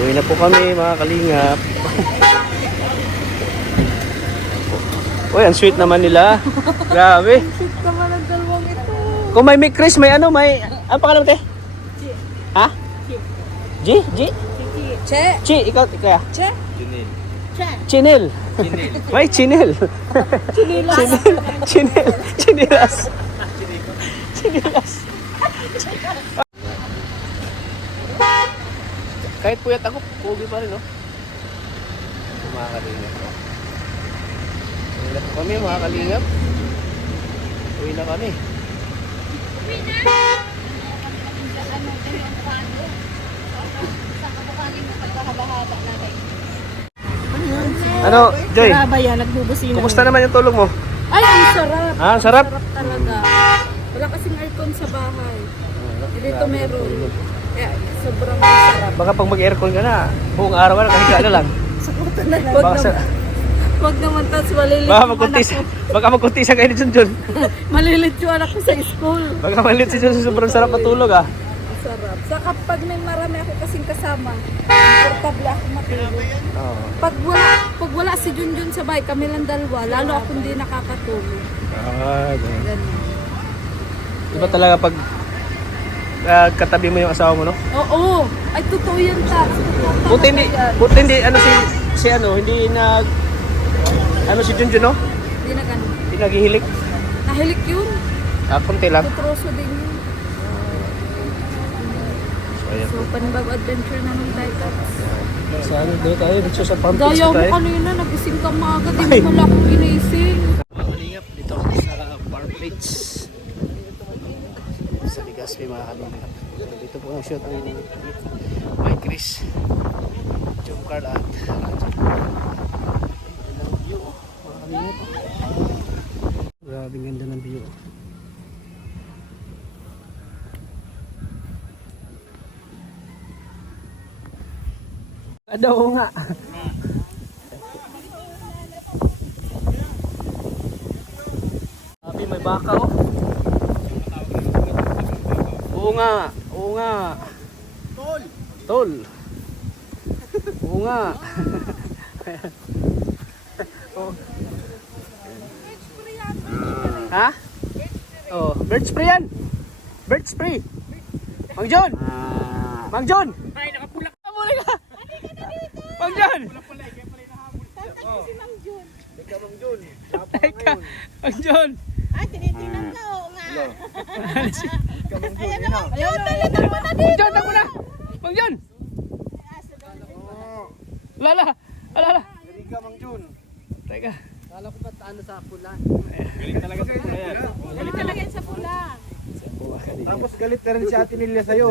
Uwi na po kami mga kalingap. Uy, ang sweet naman nila. Grabe. Sweet naman ang dalawang ito. Kung may Chris, may ano, may... Ano pangalan mo, te? Ha? G? G? Che. Chi, ikaw, ikaw. Che. Chinel. May chinel. Chinilas. Chinel. Chinilas. Chinilas. Kahit puyat ako, pogi pa rin, no? Mga kalingap. Uwi na po kami, mga kalingap. Uwi na kami. Ano, Joy? Saraba yan, nagbubusina. Kumusta naman yung tulog mo? Ay, ang sarap. Ah, ang sarap? Sarap talaga. Wala kasing aircon sa bahay. Dito meron. Kaya sobrang sarap. Baka pag mag-aircon ka na, buong araw ka na, kahit ka lang. Sakutan na lang. Baka, sa, Wag naman tas malilit baka yung magkuntis, anak ko. baka magkuntisan kayo ni Junjun. Malilit yung anak ko sa school. Baka malit si Junjun, sobrang sarap matulog ah. Ang sarap. Saka pag may marami ako kasing kasama, komportable ako matulog. Oo. Pag wala si Junjun sa bahay, kami lang dalawa, lalo ako hindi nakakatulog. Ah, ganun. Ganun. Iba talaga pag katabi mo yung asawa mo, no? Oo, ay totoo yan ta. Buti hindi, ano si ano, hindi nag, ano si Junjun, no? Hindi na ganun. Hindi naghihilik. Nahilik yun. Konti lang. Tutroso din yun. So, ayan. So, panibago adventure naman tayo. Sa ano, doon tayo, dito sa farm Gaya mo tayo. kanina, nagising ka maaga, di mo wala akong ginising. Kalingap, dito ako sa farm plates. Sa Legazpi, mga kalingap. Dito po ang shoot ang Mike Chris, Jom Carl at Ranjan. Ganda ng view, mga kalingap. Grabe ganda ng view. Adaw nga. Sabi may baka oh. Oo nga, oo nga. Tol. Tol. Oo nga. Oh. Ha? Oh, bird spray yan. Bird spray. Mang John. Mang John. Ay, nakapulak ka muna ka. Mang John. Si Mang Jun. Teka, Mang John. Teka, Mang John. Ah, tinitingnan ka, oo nga. Ayan na, Mang Jun, talagang mo na dito. Mang John, ako na. Mang John. Lala. Alala. Galing ka, Mang Jun. Teka. Kala ko ba't ano sa pula? Galing talaga sa pula. Galing talaga yan sa pula. Tapos galit na rin si Ate Nelia sa'yo.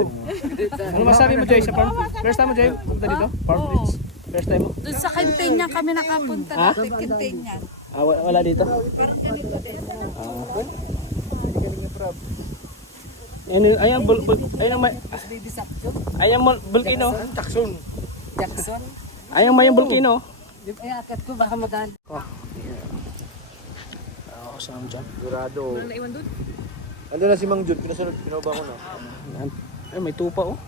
Ano masabi mo, Joy, sa farm? First time mo, Joy, punta dito? Farm Bridge? First time mo? Doon sa Quinteña kami nakapunta Ha? natin, Quinteña. Ah, wala dito? Parang ganito din. Ayan, ayan, volcano. Jackson. Jackson. Ayan, may volcano. Ay, akat ko, baka magaan. Ako sa dyan. Sigurado. Walang naiwan doon? Ando na si Mang Jun, pinoba ko na. Ay, may tupa, oh.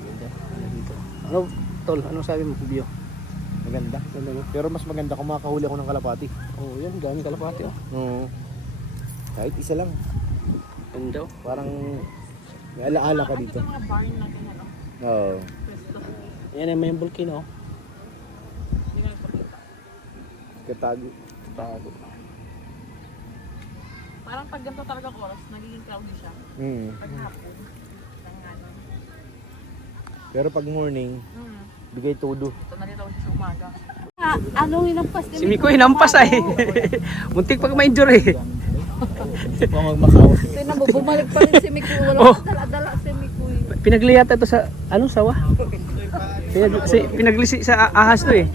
Ganda. Dito. Ano, tol, anong sabi mo, Bio? Maganda. Ganda mo? Pero mas maganda kung makahuli ako ng kalapati. Oh, yan, dami kalapati, oh. Oo. Kahit isa lang. Ganda, oh. Parang may alaala ka dito. Mga barn natin, ano? Oo. Ayan, may volcano, oh. Hindi nga ipakita. Katago. Tago. Parang pag ganito talaga oras, nagiging cloudy siya. Pag hapon. Ng ano. Pero pag morning, bigay todo. Ito na dito sa umaga. Ano hinampas? Si Miko hinampas ay. Muntik pag ma-injure eh. Kung magmakaw. Tingnan mo, bumalik pa rin si Miko. Wala Oh. dala-dala si Miko. Pinagliyata to sa, ano, sawa? Pinaglisi sa ahas to eh.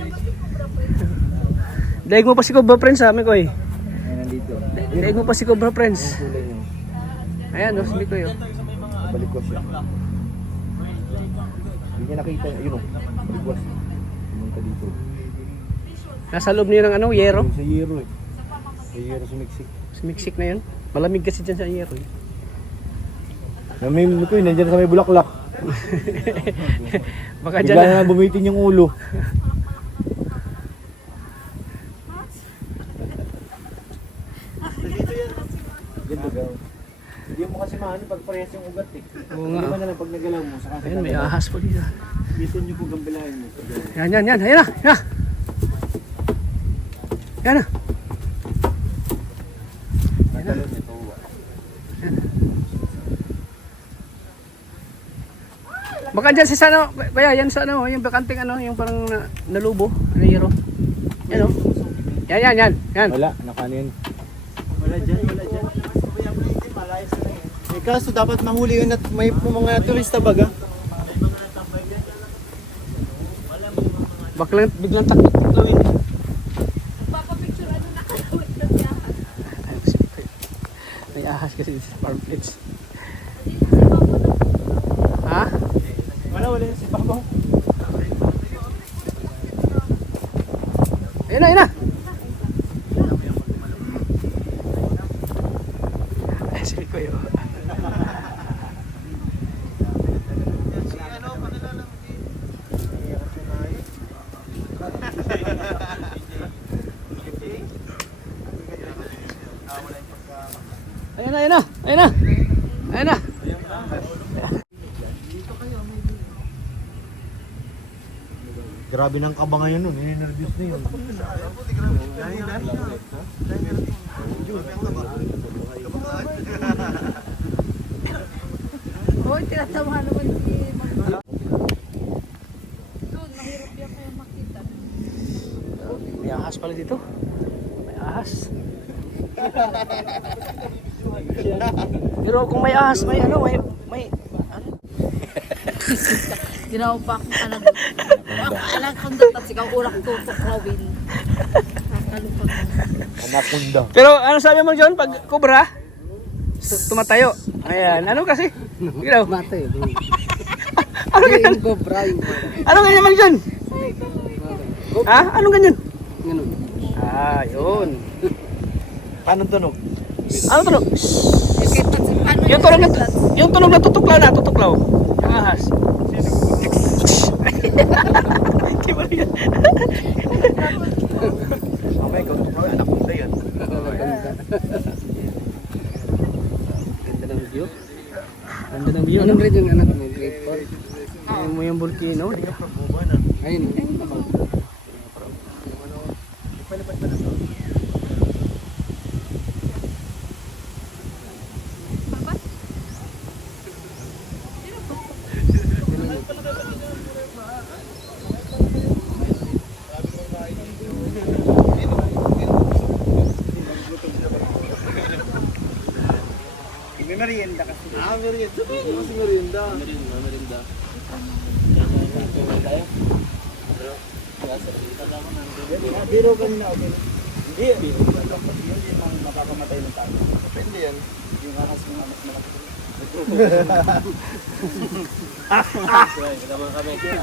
Daig mo pa si Cobra Friends sa amin ko eh. Ay, nandito. Daig mo pa si Cobra Friends. Kulay niya. Ayan, no, si Miko yun. Balikwas siya. Hindi niya nakita. Ayun o. Balikwas. Pumunta dito. Nasa loob niyo ng ano, yero. Sa Yero eh. Sa Yero sumiksik. Sumiksik na yun. Malamig kasi dyan sa yero eh. Namimili ko yun, nandiyan sa may bulaklak. Baka Bigla dyan na bumitin yung ulo. Ganda daw. Hindi mo kasi maano pag parehas yung ugat eh. Oo Hindi nga. ba na lang pag nagalaw mo, saka Ayun, may ahas po dito. bitin nyo po gambilahin mo. Yan. Ayan na. Yan na. Yan na. Natalon ito. Baka dyan sa ano, kaya yan sa ano, yung bakanting ano, yung parang nalubo, nayero. Yan o. Yan. Wala, nakanin. Wala dyan. Eh kaso dapat mahuli yun at may mga turista baga. Baklang biglang takot gawin. Papapicture ano nakagawin ng yahan. May ahas kasi sa farm plates. Ha? Wala yun si Papa. Ayun na. Ay, sige ko yun. Ayun na. Grabe ng kaba ngayon nun, nervous na yun. Hoy, tinatawa naman si Mama. Doon, mahirap yan kayo makita. May ahas pala dito. May ahas. Pero kung may ahas, may ano. Ginawa pa akong anak. Anak kong dapat sigaw urak ko tuklawin. Nakalupag mo. Anakunda. Pero ano sabi mo John, pag cobra, tumatayo. Ayan, ano kasi? Ginaw. Mate. Ano ganyan? Cobra yung Ano ganyan Mang John? Ha? Anong ganyan? ganun. Ah, yun. Paano tunog? Ano tunog? Yung tunog na tutuklaw. Yung ahas. Di ba yan? Mamaya ikaw tunog, anakunda yan. Ganda ng view. Ganda ng view. Anong grade yung anak mo? Grade 4? Ayun mo yung volcano. Ayun. May merienda kasi. Merienda. Kasi merienda. Merienda. Biro kanina okay. Hindi. Hindi makakamatay ng tao. Depende yan. Yung ahas mo mas malaki.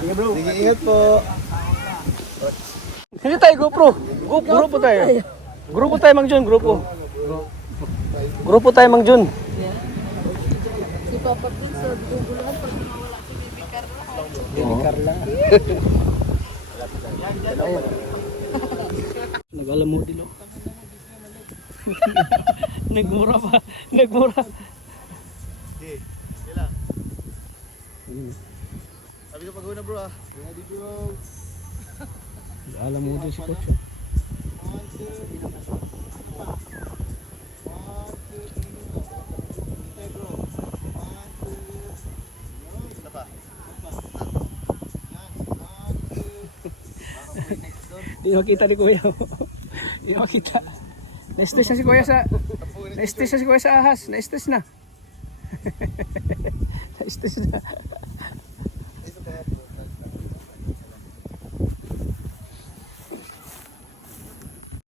Sige bro. Sige ingat po. Hindi tayo GoPro. Grupo tayo. Grupo tayo Mang John, grupo. Grupo tayo Mang John. Si Papa din sa guguluhan pag nawala si Baby Carla. Baby Carla. Nag-alamodil oh. Nagmura pa. Nagmura. Sabi ko pag-una bro ah. Ready bro. Nag-alamodil si Coach. Hindi makita ni Kuya. Hindi makita. Na-stress na si Kuya sa... Na-stress na si Kuya sa ahas. Na-stress na. Na-stress na.